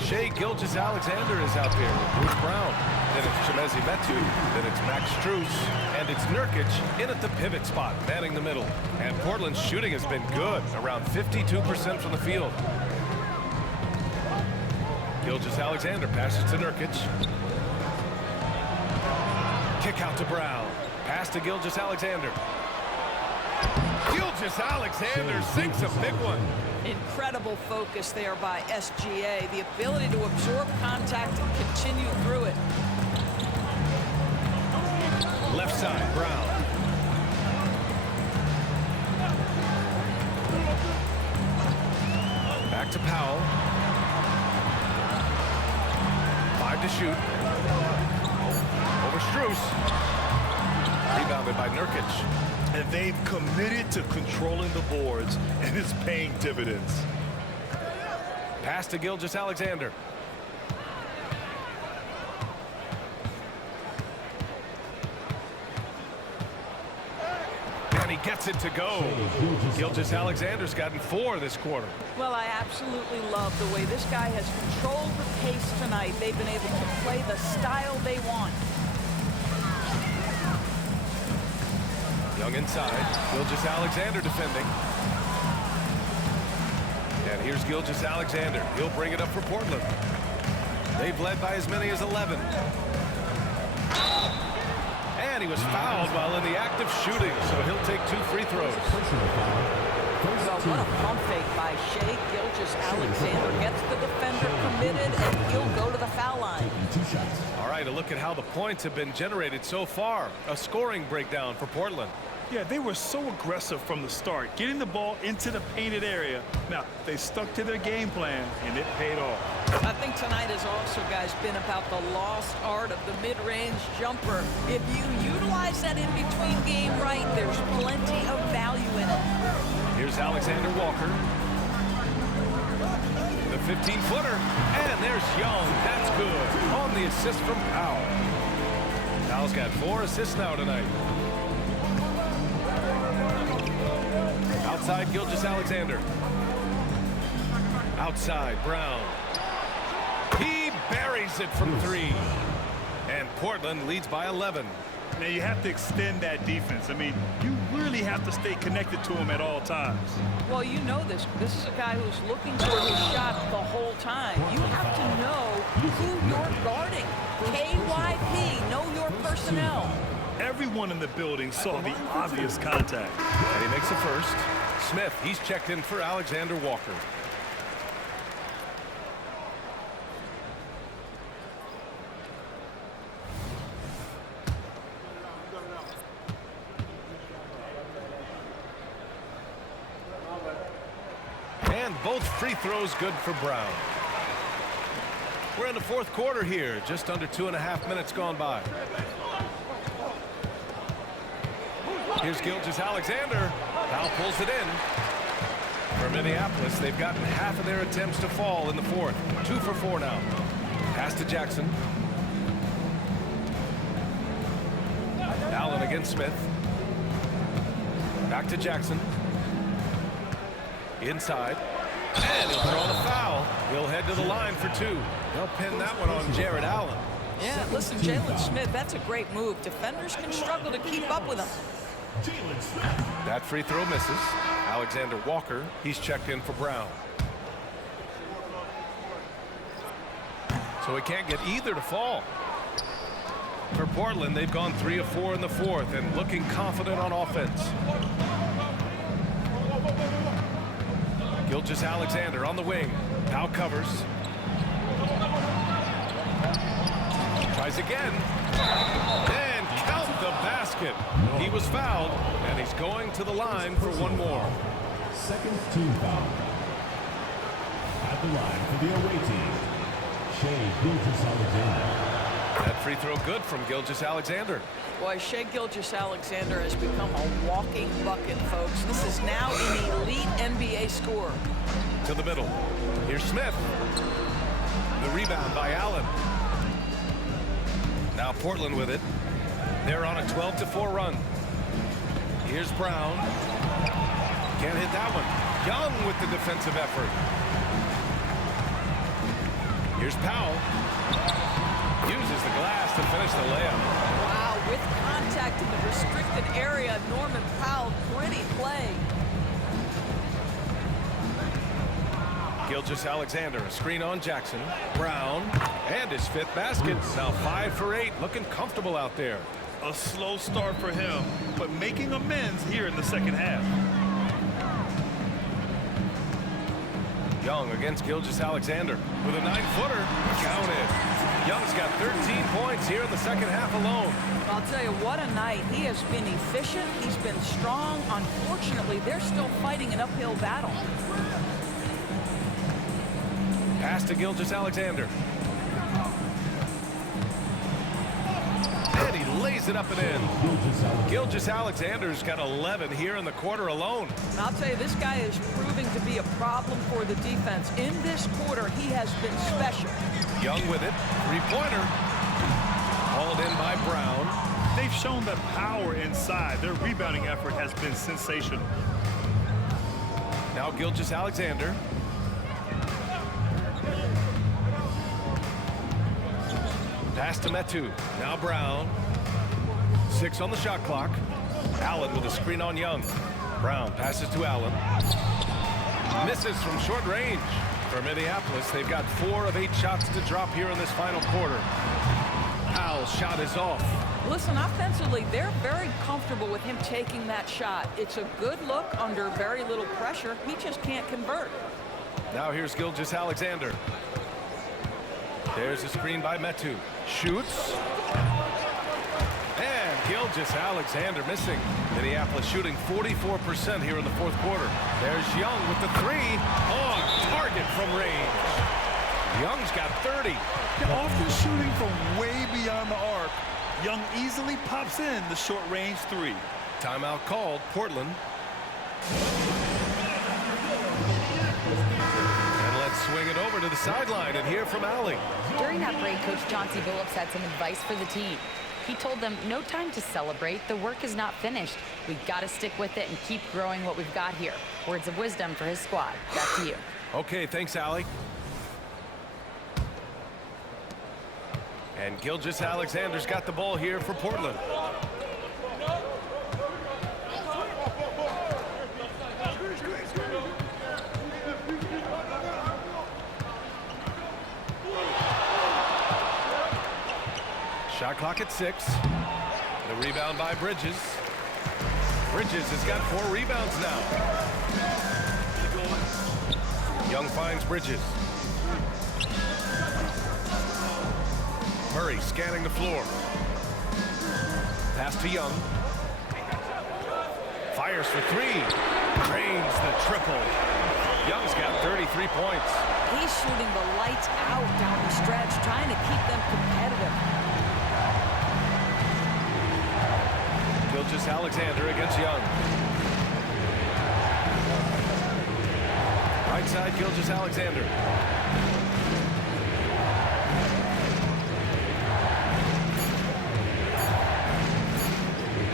Shai Gilgeous-Alexander is out there with Bruce Brown. Then it's Chimezie Metu. Then it's Max Strus. And it's Nurkic in at the pivot spot, manning the middle. And Portland's shooting has been good, around 52% from the field. Gilgeous-Alexander passes to Nurkic. Kick out to Brown. Pass to Gilgeous-Alexander. Gilgeous-Alexander sinks a big one. Incredible focus there by SGA. The ability to absorb contact and continue through it. Left side, Brown. Back to Powell. 5 to shoot. Over Strus. Rebounded by Nurkic. And they've committed to controlling the boards, and it's paying dividends. Pass to Gilgeous-Alexander. And he gets it to go. Gilgeous-Alexander's gotten 4 this quarter. Well, I absolutely love the way this guy has controlled the pace tonight. They've been able to play the style they want. Young inside. Gilgeous-Alexander defending. And here's Gilgeous-Alexander. He'll bring it up for Portland. They've led by as many as 11. And he was fouled while in the act of shooting, so he'll take 2 free throws. Well, what a pump fake by Shai Gilgeous-Alexander. Gets the defender committed, and he'll go to the foul line. All right, a look at how the points have been generated so far. A scoring breakdown for Portland. Yeah, they were so aggressive from the start, getting the ball into the painted area. Now, they stuck to their game plan, and it paid off. I think tonight has also, guys, been about the lost art of the mid-range jumper. If you utilize that in-between game right, there's plenty of value in it. Here's Alexander Walker. The 15-footer. And there's Young. That's good. On the assist from Powell. Powell's got 4 assists now tonight. Outside, Gilgeous-Alexander. Outside, Brown. He buries it from 3. And Portland leads by 11. Now you have to extend that defense. I mean, you really have to stay connected to him at all times. Well, you know this. This is a guy who's looking for his shot the whole time. You have to know who you're guarding. KYP, know your personnel. Everyone in the building saw the obvious contact. And he makes the first. Smith, he's checked in for Alexander Walker. And both free throws good for Brown. We're in the fourth quarter here, just under 2.5 minutes gone by. Here's Gilgeous-Alexander. Powell pulls it in. For Minneapolis, they've gotten half of their attempts to fall in the fourth. 2 for 4 now. Pass to Jackson. Allen against Smith. Back to Jackson. Inside. And he'll throw the foul. He'll head to the line for 2. They'll pin that one on Jared Allen. Yeah, listen, Jalen Smith, that's a great move. Defenders can struggle to keep up with him. That free throw misses. Alexander Walker, he's checked in for Brown. So he can't get either to fall. For Portland, they've gone 3 of 4 in the fourth and looking confident on offense. Gilgeous-Alexander on the wing. Now covers. Tries again. And count the basket. He was fouled, and he's going to the line for one more. Second team foul. At the line for the away team, Shea Gilgeous-Alexander. That free throw good from Gilgeous-Alexander. Boy, Shea Gilgeous-Alexander has become a walking bucket, folks. This is now an elite NBA scorer. To the middle. Here's Smith. The rebound by Allen. Now Portland with it. They're on a 12-4 run. Here's Brown. Can't hit that one. Young with the defensive effort. Here's Powell. Uses the glass to finish the layup. Wow, with contact in the restricted area, Norman Powell, pretty play. Gilgeous-Alexander, a screen on Jackson. Brown, and his 5th basket. Now 5 for 8, looking comfortable out there. A slow start for him, but making amends here in the second half. Young against Gilgeous-Alexander with a 9-footer. Counted. Young's got 13 points here in the second half alone. I'll tell you, what a night. He has been efficient. He's been strong. Unfortunately, they're still fighting an uphill battle. Pass to Gilgeous-Alexander. And he lays it up and in. Gilgeous-Alexander's got 11 here in the quarter alone. And I'll tell you, this guy is proving to be a problem for the defense. In this quarter, he has been special. Young with it. 3-pointer. Hauled in by Brown. They've shown the power inside. Their rebounding effort has been sensational. Now Gilgeous-Alexander. Pass to Metu. Now Brown. 6 on the shot clock. Allen with a screen on Young. Brown passes to Allen. Misses from short range. For Minneapolis, they've got 4 of 8 shots to drop here in this final quarter. Powell's shot is off. Listen, offensively, they're very comfortable with him taking that shot. It's a good look under very little pressure. He just can't convert. Now here's Gilgeous-Alexander. There's a screen by Metu. Shoots. And Gilgeous-Alexander missing. Minneapolis shooting 44% here in the fourth quarter. There's Young with the 3. On target from range. Young's got 30. They're often shooting from way beyond the arc. Young easily pops in the short range 3. Timeout called. Portland. And let's swing it over to the sideline and hear from Allie. During that break, Coach Chauncey Billups had some advice for the team. He told them, no time to celebrate. The work is not finished. We've got to stick with it and keep growing what we've got here. Words of wisdom for his squad. Back to you. Okay, thanks, Allie. And Gilgeous-Alexander's got the ball here for Portland. Shot clock at 6. The rebound by Bridges. Bridges has got 4 rebounds now. Young finds Bridges. Murray scanning the floor. Pass to Young. Fires for 3. Drains the triple. Young's got 33 points. He's shooting the lights out down the stretch, trying to keep them competitive. Gilgeous-Alexander against Young. Right side, Gilgeous-Alexander.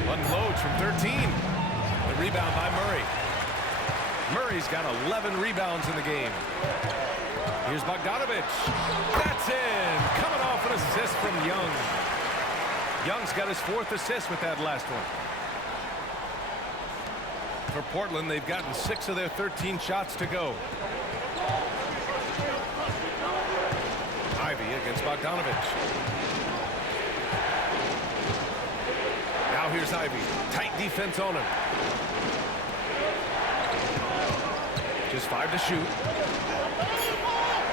Unloads from 13. The rebound by Murray. Murray's got 11 rebounds in the game. Here's Bogdanovich. That's in. Coming off an assist from Young. Young's got his 4th assist with that last one. For Portland, they've gotten 6 of their 13 shots to go. Ivy against Bogdanovich. Now here's Ivy. Tight defense on him. Just 5 to shoot.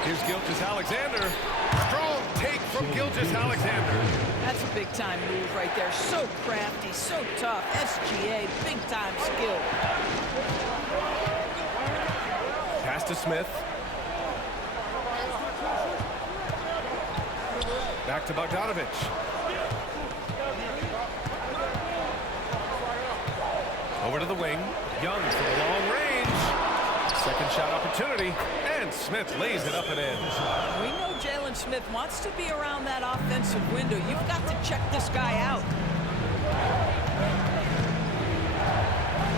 Here's Gilgeous-Alexander. Strong take from Gilgeous-Alexander. That's a big-time move right there. So crafty, so tough. SGA, big-time skill. Pass to Smith. Back to Bogdanovich. Over to the wing. Young from long range. Second shot opportunity. And Smith lays it up and in. We know Jalen Smith wants to be around that offensive window. You've got to check this guy out.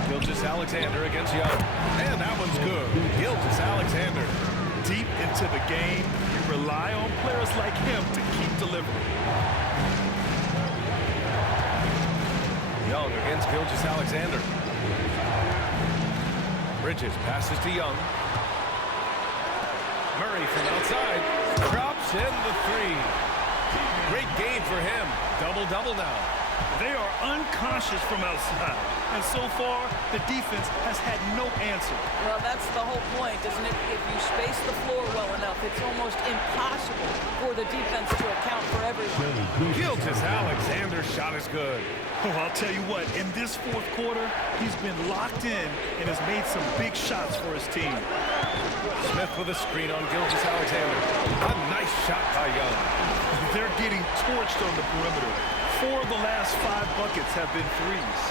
Gilgeous-Alexander against Young. And that one's good. Gilgeous-Alexander. Deep into the game, you rely on players like him to keep delivering. Young against Gilgeous-Alexander. Bridges passes to Young. Murray from outside. Drops in the 3. Great game for him. Double-double now. They are unconscious from outside. And so far, the defense has had no answer. Well, that's the whole point, isn't it? If you space the floor well enough, it's almost impossible for the defense to account for everyone. Gilgeous-Alexander's shot is good. Oh, I'll tell you what, in this 4th quarter, he's been locked in and has made some big shots for his team. Smith with a screen on Gilgeous-Alexander. A nice shot by Young. They're getting torched on the perimeter. 4 of the last 5 buckets have been threes.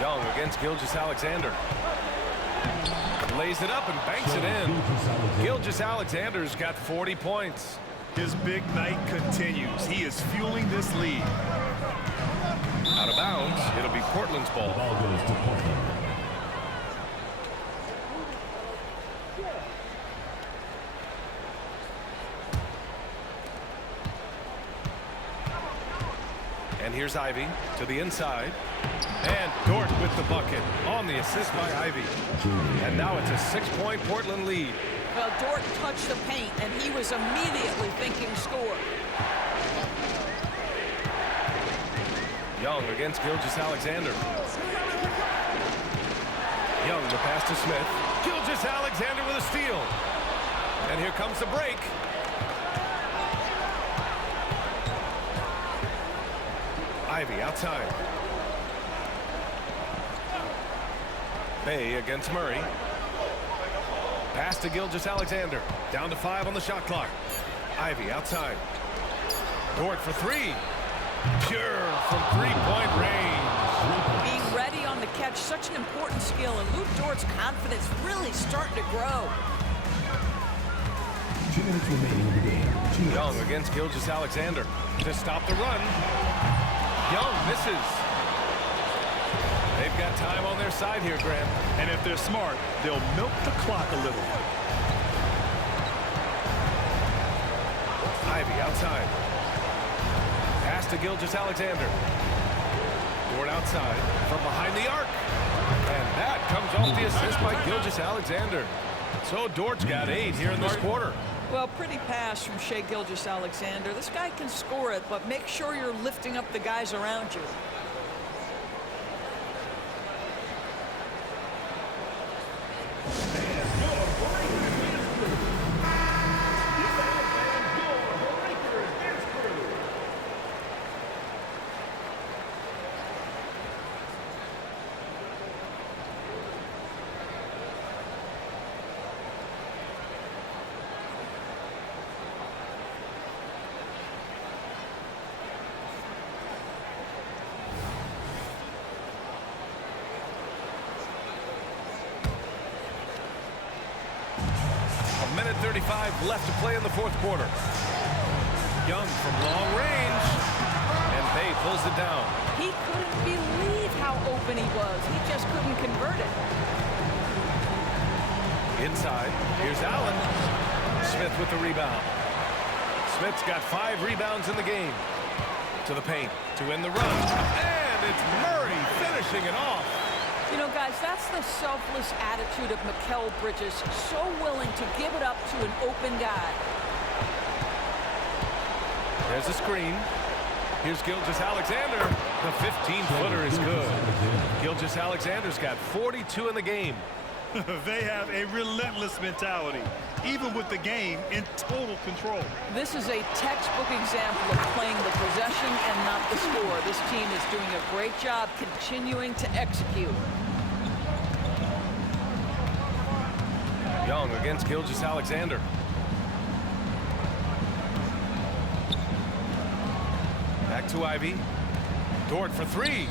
Young against Gilgeous-Alexander. Lays it up and banks it in. Gilgeous-Alexander's got 40 points. His big night continues. He is fueling this lead. Out of bounds. It'll be Portland's ball. Ball goes to Portland. And here's Ivy to the inside. And Dort with the bucket on the assist by Ivy. And now it's a 6-point Portland lead. Well, Dort touched the paint, and he was immediately thinking score. Young against Gilgeous-Alexander. Young the pass to Smith. Gilgeous-Alexander with a steal. And here comes the break. Ivy outside. Bay against Murray. Pass to Gilgeous-Alexander. Down to 5 on the shot clock. Ivy outside. Dort for 3. Pure from 3-point range. Being ready on the catch, such an important skill, and Luke Dort's confidence really starting to grow. 2 minutes remaining in the game. Young against Gilgeous-Alexander to stop the run. Young misses. They've got time on their side here, Graham. And if they're smart, they'll milk the clock a little. Ivy outside. Pass to Gilgeous-Alexander. Dort outside from behind the arc. And that comes off the assist by Gilgeous-Alexander. So Dort's got 8 here in this quarter. Well, pretty pass from Shai Gilgeous-Alexander. This guy can score it, but make sure you're lifting up the guys around you. Minute 35 left to play in the fourth quarter. Young from long range, and Bay pulls it down. He couldn't believe how open he was. He just couldn't convert it. Inside, here's Allen. Smith with the rebound. Smith's got 5 rebounds in the game. To the paint to win the run, and it's Murray finishing it off. You know, guys, that's the selfless attitude of Mikal Bridges, so willing to give it up to an open guy. There's a screen. Here's Gilgeous-Alexander. The 15-footer is good. Gilgeous-Alexander's got 42 in the game. They have a relentless mentality, even with the game in total control. This is a textbook example of playing the possession and not the score. This team is doing a great job continuing to execute. Young against Gilgeous-Alexander. Back to Ivy. Dort for 3.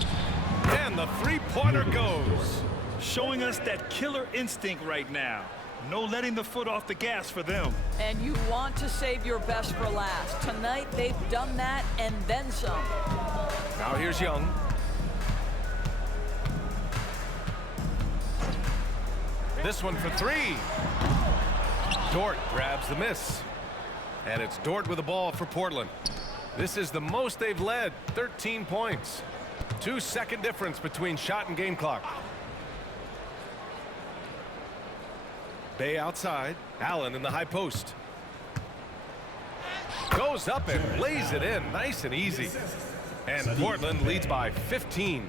And the three-pointer goes. Showing us that killer instinct right now. No letting the foot off the gas for them. And you want to save your best for last. Tonight, they've done that and then some. Now here's Young. This one for 3. Dort grabs the miss. And it's Dort with the ball for Portland. This is the most they've led, 13 points. 2-second difference between shot and game clock. Bay outside. Allen in the high post. Goes up and lays it in nice and easy. And Portland leads by 15.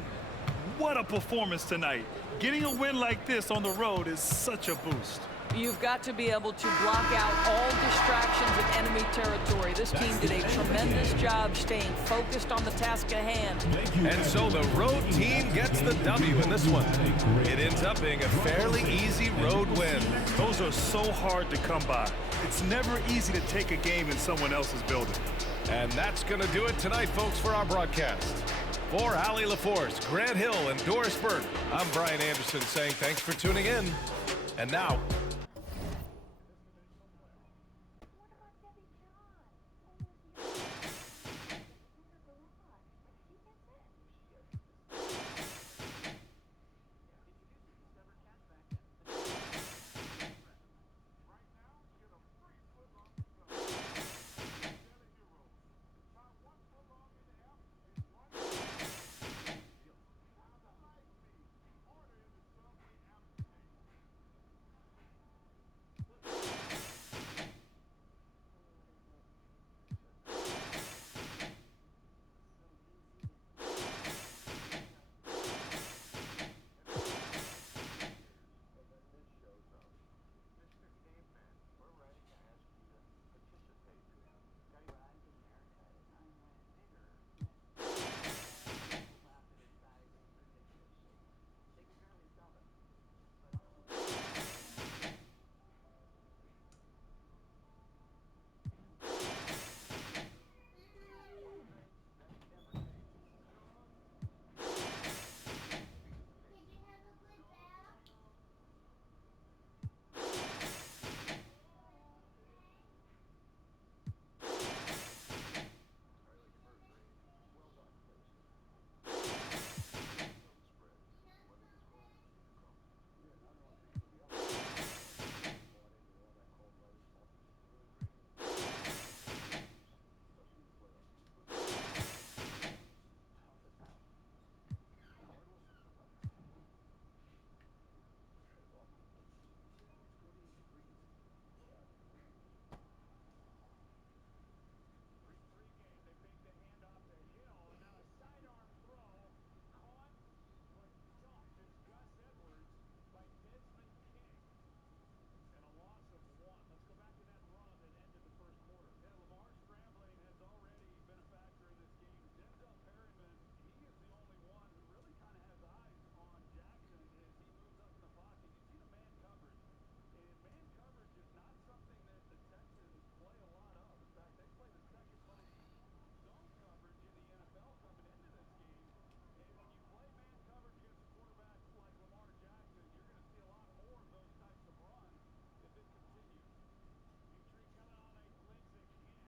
What a performance tonight. Getting a win like this on the road is such a boost. You've got to be able to block out all distractions in enemy territory. This team did a tremendous job staying focused on the task at hand. And so the road team gets the W in this one. It ends up being a fairly easy road win. Those are so hard to come by. It's never easy to take a game in someone else's building. And that's going to do it tonight, folks, for our broadcast. For Allie LaForce, Grant Hill, and Doris Burke, I'm Brian Anderson saying thanks for tuning in. And now,